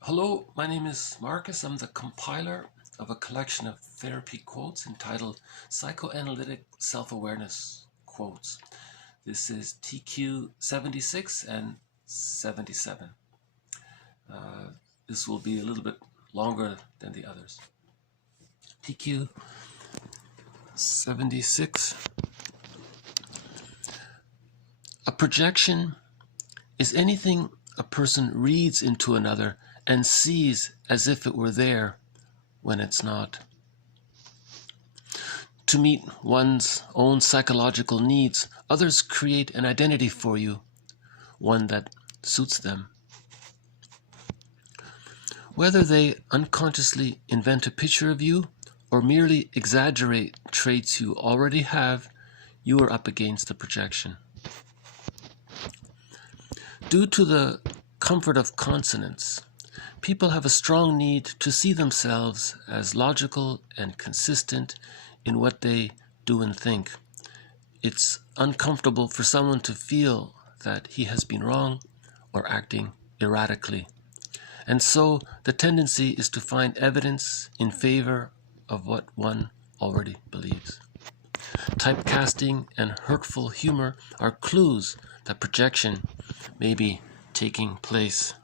Hello, my name is Marcus. I'm the compiler of a collection of therapy quotes entitled Psychoanalytic Self-Awareness Quotes. This is TQ 76 and 77. This will be a little bit longer than the others. TQ 76. A projection is anything a person reads into another and sees as if it were there when it's not. To meet one's own psychological needs, others create an identity for you, one that suits them. Whether they unconsciously invent a picture of you or merely exaggerate traits you already have, you are up against the projection. Due to the comfort of consonance, people have a strong need to see themselves as logical and consistent in what they do and think. It's uncomfortable for someone to feel that he has been wrong or acting erratically. And so the tendency is to find evidence in favor of what one already believes. Typecasting and hurtful humor are clues that projection may be taking place.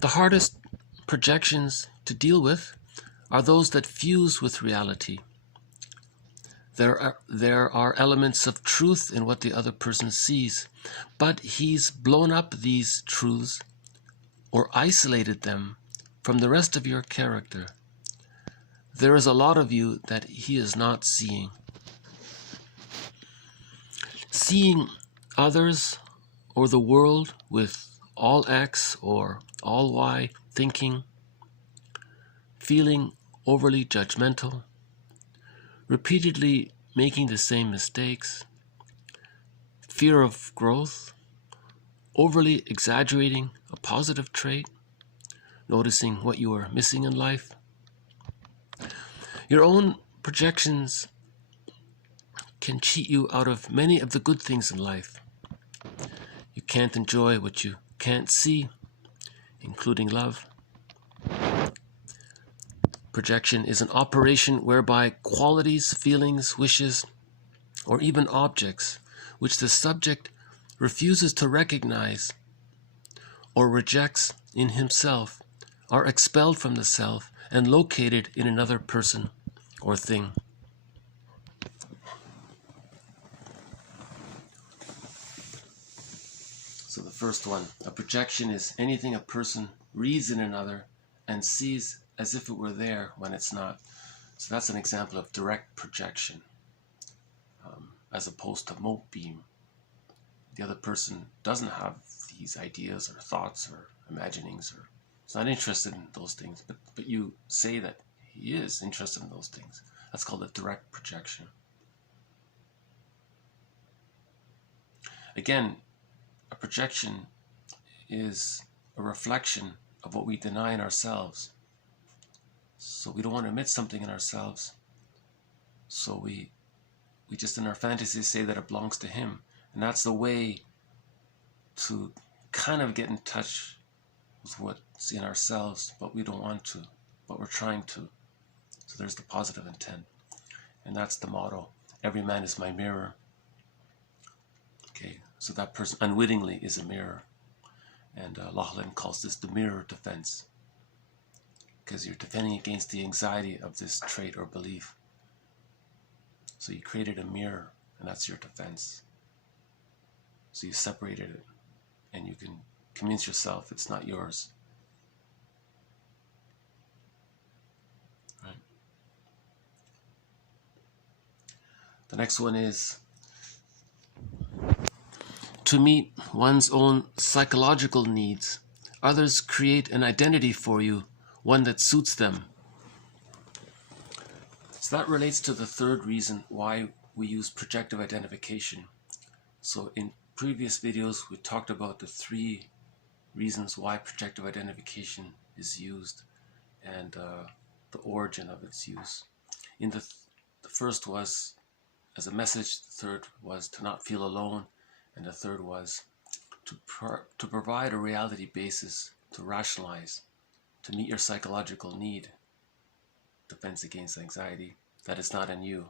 The hardest projections to deal with are those that fuse with reality. There are elements of truth in what the other person sees, but he's blown up these truths or isolated them from the rest of your character. There is a lot of you that he is not seeing. Seeing others or the world with all X or all Y thinking, feeling overly judgmental, repeatedly making the same mistakes, fear of growth, overly exaggerating a positive trait, noticing what you are missing in life. Your own projections can cheat you out of many of the good things in life. You can't enjoy what you can't see, including love. Projection is an operation whereby qualities, feelings, wishes, or even objects which the subject refuses to recognize or rejects in himself are expelled from the self and located in another person or thing. So the first one, a projection is anything a person reads in another and sees as if it were there when it's not. So that's an example of direct projection, as opposed to Mote-beam. The other person doesn't have these ideas or thoughts or imaginings, or is not interested in those things, but you say that he is interested in those things. That's called a direct projection. Again, a projection is a reflection of what we deny in ourselves. So we don't want to admit something in ourselves. So we just in our fantasies say that it belongs to him. And that's the way to kind of get in touch with what's in ourselves, but we don't want to, but we're trying to. So there's the positive intent. And that's the motto. Every man is my mirror. Okay, so that person unwittingly is a mirror. And Lachlan calls this the mirror defense, because you're defending against the anxiety of this trait or belief. So you created a mirror, and that's your defense. So you separated it, and you can convince yourself it's not yours. Right. The next one is to meet one's own psychological needs. Others create an identity for you, one that suits them. So that relates to the third reason why we use projective identification. So in previous videos, we talked about the 3 reasons why projective identification is used and the origin of its use. In the first was as a message, the third was to not feel alone, and the third was to provide a reality basis to rationalize, to meet your psychological need, defense against anxiety, that is not in you.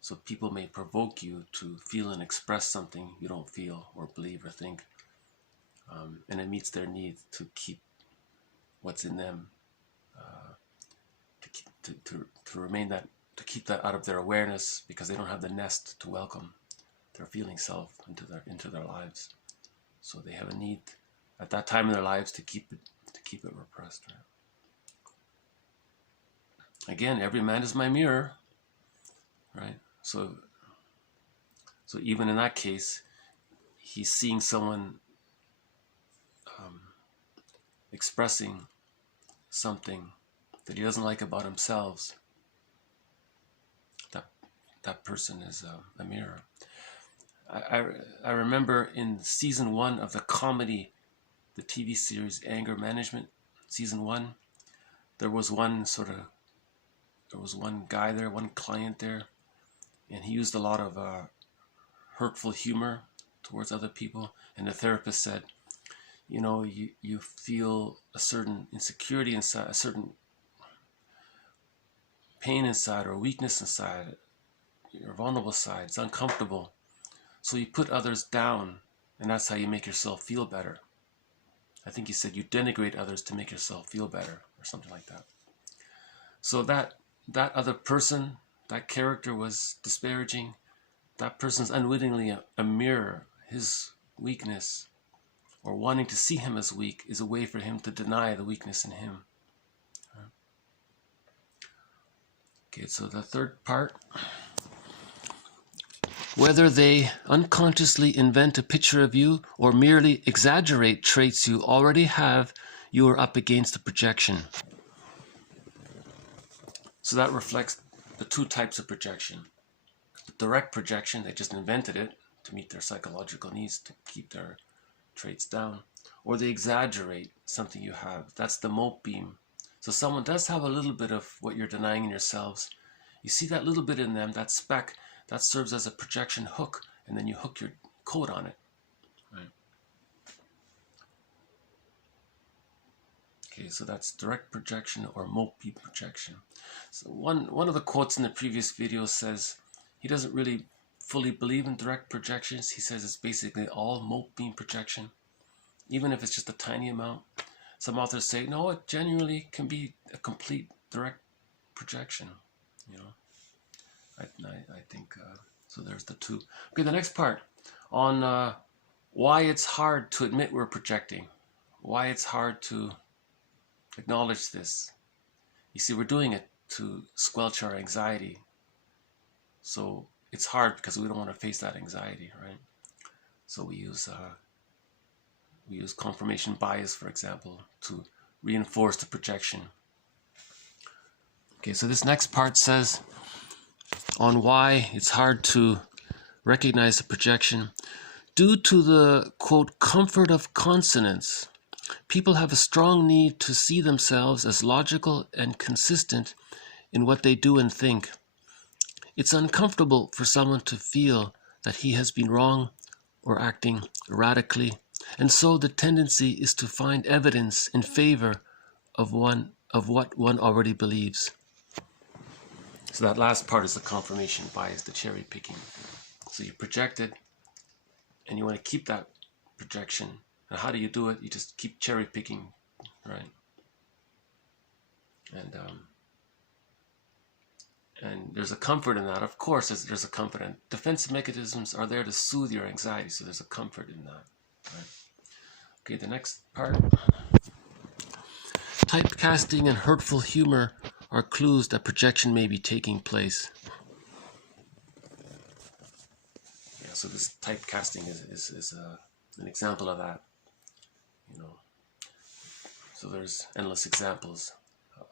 So people may provoke you to feel and express something you don't feel or believe or think, and it meets their need to keep what's in them, to remain that, to keep that out of their awareness, because they don't have the nest to welcome their feeling self into their lives. So they have a need at that time in their lives to keep it repressed. Right? Again, every man is my mirror, right? So even in that case, he's seeing someone expressing something that he doesn't like about himself. That person is a mirror. I remember in season 1 of the comedy, the TV series Anger Management, season 1, there was one guy there, one client there, and he used a lot of hurtful humor towards other people. And the therapist said, you know, you feel a certain insecurity inside, a certain pain inside, or weakness inside, your vulnerable side. It's uncomfortable. So you put others down, and that's how you make yourself feel better. I think he said you denigrate others to make yourself feel better, or something like that. So that other person, that character was disparaging. That person's unwittingly a mirror. His weakness, or wanting to see him as weak, is a way for him to deny the weakness in him. Okay, so the third part. Whether they unconsciously invent a picture of you or merely exaggerate traits you already have, you are up against a projection. So that reflects the two types of projection. The direct projection, they just invented it to meet their psychological needs, to keep their traits down. Or they exaggerate something you have. That's the Mote-beam. So someone does have a little bit of what you're denying in yourselves. You see that little bit in them, that speck, that serves as a projection hook, and then you hook your code on it. Right? Okay, so that's direct projection or Mote-beam projection. So one of the quotes in the previous video says he doesn't really fully believe in direct projections. He says it's basically all Mote-beam projection, even if it's just a tiny amount. Some authors say, no, it genuinely can be a complete direct projection, you know. I think, so there's the two. Okay, the next part on why it's hard to admit we're projecting. Why it's hard to acknowledge this. You see, we're doing it to squelch our anxiety. So it's hard because we don't want to face that anxiety, right? So we use confirmation bias, for example, to reinforce the projection. Okay, so this next part says on why it's hard to recognize the projection. Due to the, quote, comfort of consonance, people have a strong need to see themselves as logical and consistent in what they do and think. It's uncomfortable for someone to feel that he has been wrong or acting erratically, and so the tendency is to find evidence in favor of what one already believes. So that last part is the confirmation bias, the cherry picking. So you project it, and you want to keep that projection. And how do you do it? You just keep cherry picking, right? And there's a comfort in that. Of course, there's a comfort. And defensive mechanisms are there to soothe your anxiety. So there's a comfort in that. Right? Okay, the next part. Typecasting and hurtful humor are clues that projection may be taking place. Yeah, so this typecasting is an example of that. You know, so there's endless examples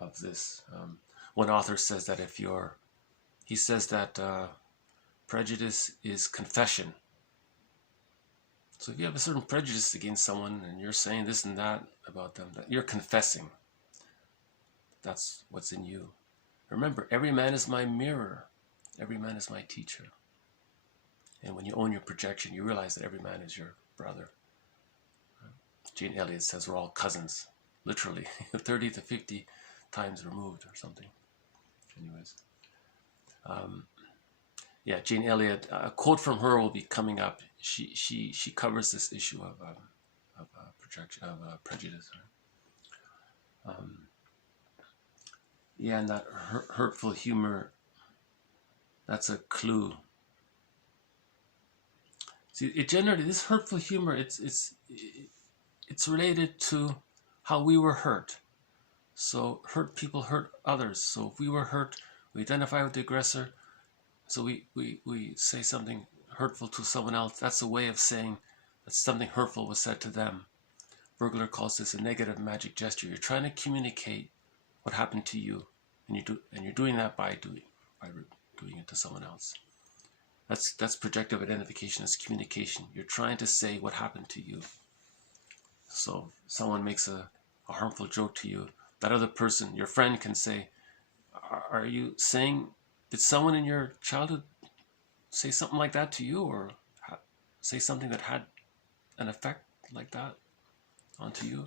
of this. One author says that he says that prejudice is confession. So if you have a certain prejudice against someone and you're saying this and that about them, that you're confessing. That's what's in you. Remember, every man is my mirror. Every man is my teacher. And when you own your projection, you realize that every man is your brother. Jane Elliott says we're all cousins, literally 30 to 50 times removed or something. Anyways, yeah, Jane Elliott. A quote from her will be coming up. She covers this issue of projection of prejudice. Yeah, and that hurtful humor. That's a clue. See, it generally, this hurtful humor, it's related to how we were hurt. So hurt people hurt others. So if we were hurt, we identify with the aggressor. So we say something hurtful to someone else. That's a way of saying that something hurtful was said to them. Bergler calls this a negative magic gesture. You're trying to communicate what happened to you, and you're doing that by doing it to someone else. That's projective identification. It's communication. You're trying to say what happened to you. So if someone makes a harmful joke to you, that other person, your friend, can say, "Are you saying? Did someone in your childhood say something like that to you, or say something that had an effect like that onto you?"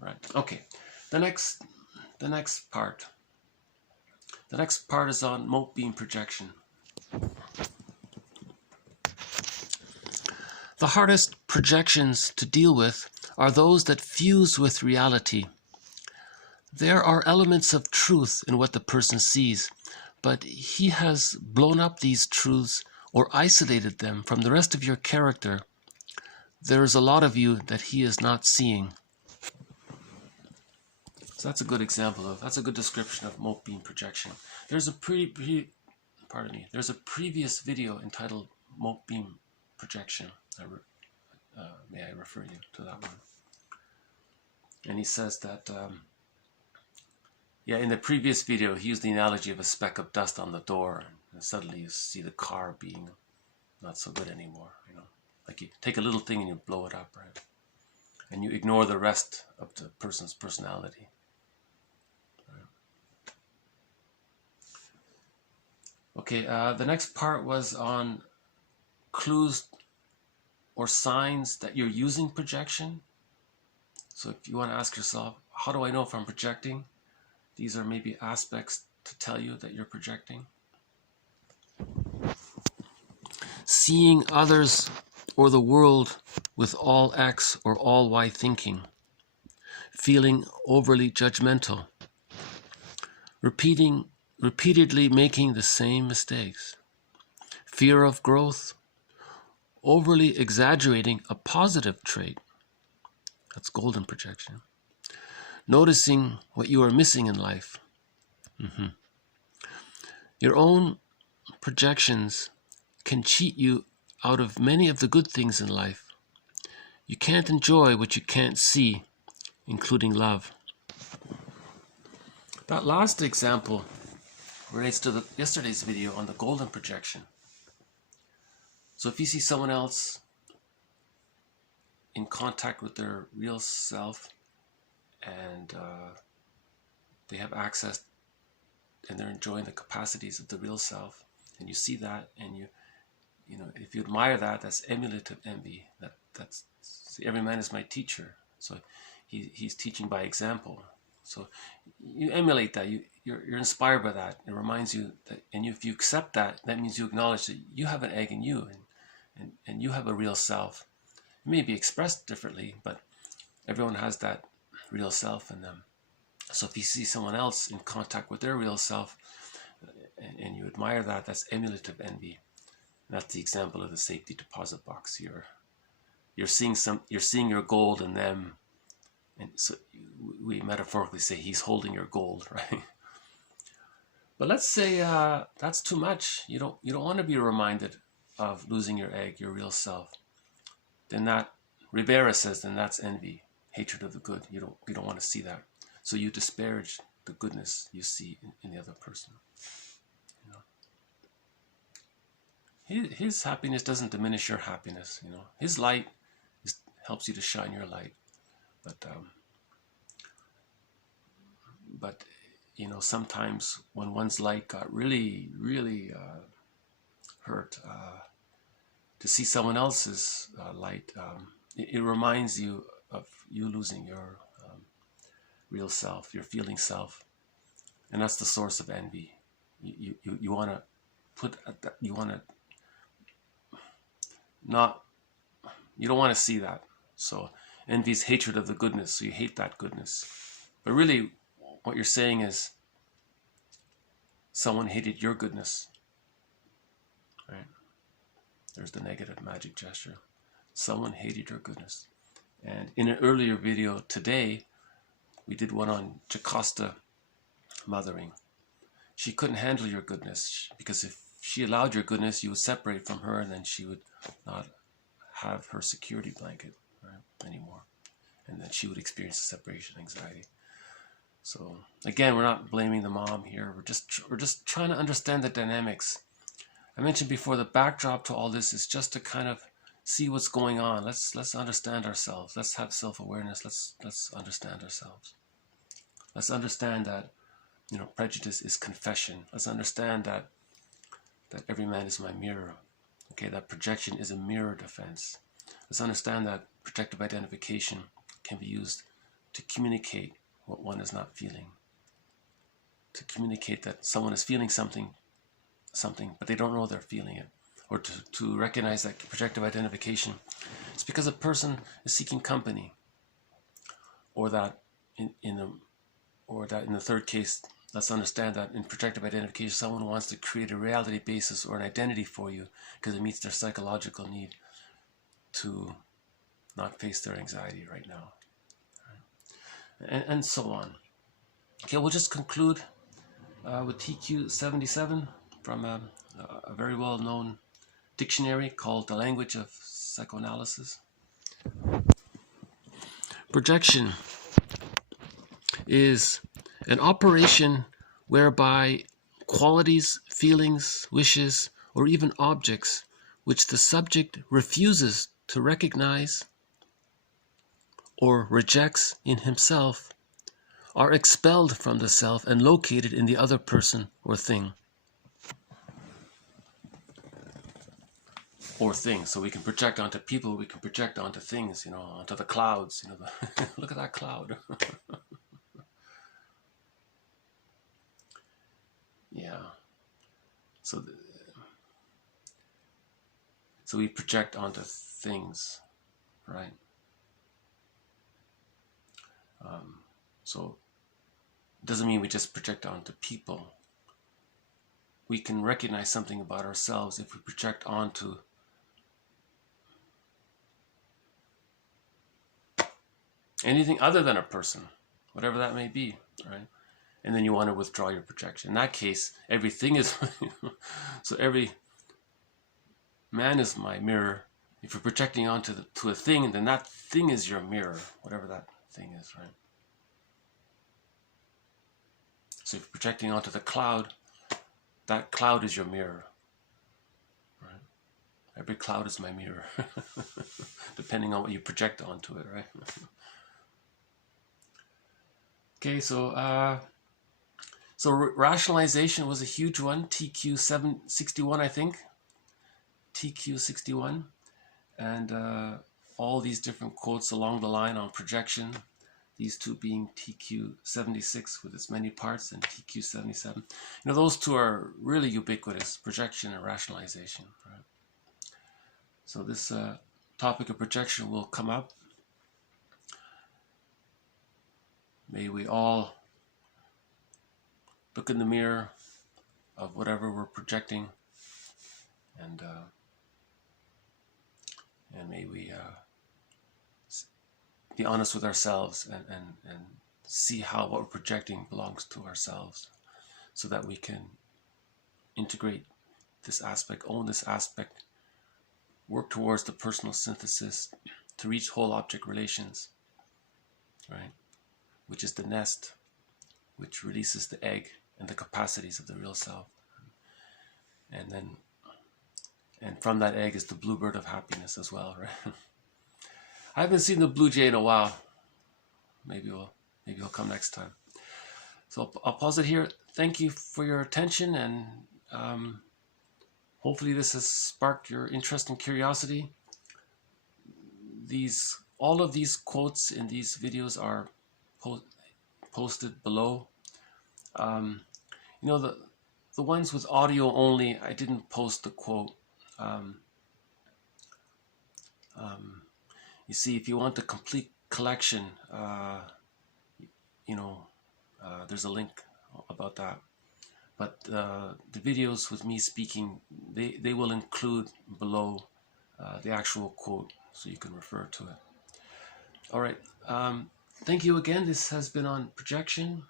Right. Okay. The next part. The next part is on Mote-beam projection. The hardest projections to deal with are those that fuse with reality. There are elements of truth in what the person sees, but he has blown up these truths or isolated them from the rest of your character. There is a lot of you that he is not seeing. So that's a good example of, that's a good description of Mote-beam projection. There's a there's a previous video entitled Mote-beam projection. May I refer you to that one? And he says that, yeah, in the previous video, he used the analogy of a speck of dust on the door, and suddenly you see the car being not so good anymore, you know. Like you take a little thing and you blow it up, right? And you ignore the rest of the person's personality. Okay, the next part was on clues or signs that you're using projection. So if you want to ask yourself, how do I know if I'm projecting? These are maybe aspects to tell you that you're projecting. Seeing others or the world with all X or all Y thinking. Feeling overly judgmental. Repeatedly making the same mistakes. Fear of growth. Overly exaggerating a positive trait. That's golden projection. Noticing what you are missing in life. Your own projections can cheat you out of many of the good things in life. You can't enjoy what you can't see, including love. That last example relates to yesterday's video on the golden projection. So if you see someone else in contact with their real self, and they have access and they're enjoying the capacities of the real self, and you see that, and you know, if you admire that, that's emulative envy. That's see, every man is my teacher. So he's teaching by example. So you emulate that. You're inspired by that. It reminds you that, and if you accept that, that means you acknowledge that you have an egg in you, and you have a real self. It may be expressed differently, but everyone has that real self in them. So if you see someone else in contact with their real self, and you admire that, that's emulative envy. That's the example of the safety deposit box. You're seeing your gold in them, and so we metaphorically say he's holding your gold, right? But let's say that's too much. You don't want to be reminded of losing your egg, your real self. Then that, Rivera says, then that's envy, hatred of the good. You don't want to see that. So you disparage the goodness you see in the other person. You know, his happiness doesn't diminish your happiness. You know, his light helps you to shine your light. But you know, sometimes when one's light got really hurt, to see someone else's light, it reminds you of you losing your real self, your feeling self, and that's the source of envy. You want to you want to not, you don't want to see that. So envy is hatred of the goodness, so you hate that goodness. But really, what you're saying is someone hated your goodness, right? There's the negative magic gesture. Someone hated your goodness. And in an earlier video today, we did one on Jocasta mothering. She couldn't handle your goodness, because if she allowed your goodness, you would separate from her, and then she would not have her security blanket, right, anymore. And then she would experience separation anxiety. So again, we're not blaming the mom here. We're just trying to understand the dynamics. I mentioned before, the backdrop to all this is just to kind of see what's going on. Let's understand ourselves. Let's have self-awareness. Let's understand ourselves. Let's understand that, you know, prejudice is confession. Let's understand that every man is my mirror. Okay, that projection is a mirror defense. Let's understand that projective identification can be used to communicate what one is not feeling. To communicate that someone is feeling something, but they don't know they're feeling it. Or to recognize that projective identification, it's because a person is seeking company. Or that in the third case, let's understand that in projective identification, someone wants to create a reality basis or an identity for you because it meets their psychological need to not face their anxiety right now. And so on. Okay, we'll just conclude with TQ 77 from a very well-known dictionary called The Language of Psychoanalysis. Projection is an operation whereby qualities, feelings, wishes, or even objects which the subject refuses to recognize or rejects in himself are expelled from the self and located in the other person or thing. Or things. So we can project onto people, we can project onto things, you know, onto the clouds. You know, look at that cloud. Yeah. So we project onto things, right? So it doesn't mean we just project onto people. We can recognize something about ourselves if we project onto anything other than a person, whatever that may be, right? And then you want to withdraw your projection. In that case, everything is, so every man is my mirror. If you're projecting onto to a thing, then that thing is your mirror, whatever that thing is, right? So if you're projecting onto the cloud, that cloud is your mirror, right? Every cloud is my mirror, depending on what you project onto it, right? Okay, so rationalization was a huge one. TQ 761, I think. TQ 61, and all these different quotes along the line on projection. These two being TQ 76 with its many parts and TQ 77. You know, those two are really ubiquitous: projection and rationalization. Right? So this topic of projection will come up. May we all look in the mirror of whatever we're projecting, and may we be honest with ourselves and see how what we're projecting belongs to ourselves, so that we can integrate this aspect, own this aspect, work towards the personal synthesis to reach whole object relations, right? Which is the nest, which releases the egg and the capacities of the real self. And from that egg is the bluebird of happiness as well, right? I haven't seen the blue jay in a while. Maybe he'll come next time. So I'll pause it here. Thank you for your attention, and hopefully this has sparked your interest and curiosity. all of these quotes in these videos are posted below. You know, the ones with audio only, I didn't post the quote. You see, if you want the complete collection, you know, there's a link about that. But the videos with me speaking, they will include below the actual quote, so you can refer to it. All right. Thank you again. This has been on projection,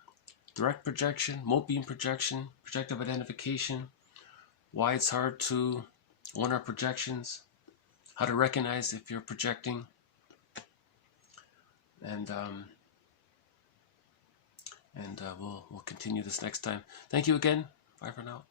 direct projection, Mote-beam projection, projective identification, why it's hard to own our projections, how to recognize if you're projecting, and we'll continue this next time. Thank you again. Bye for now.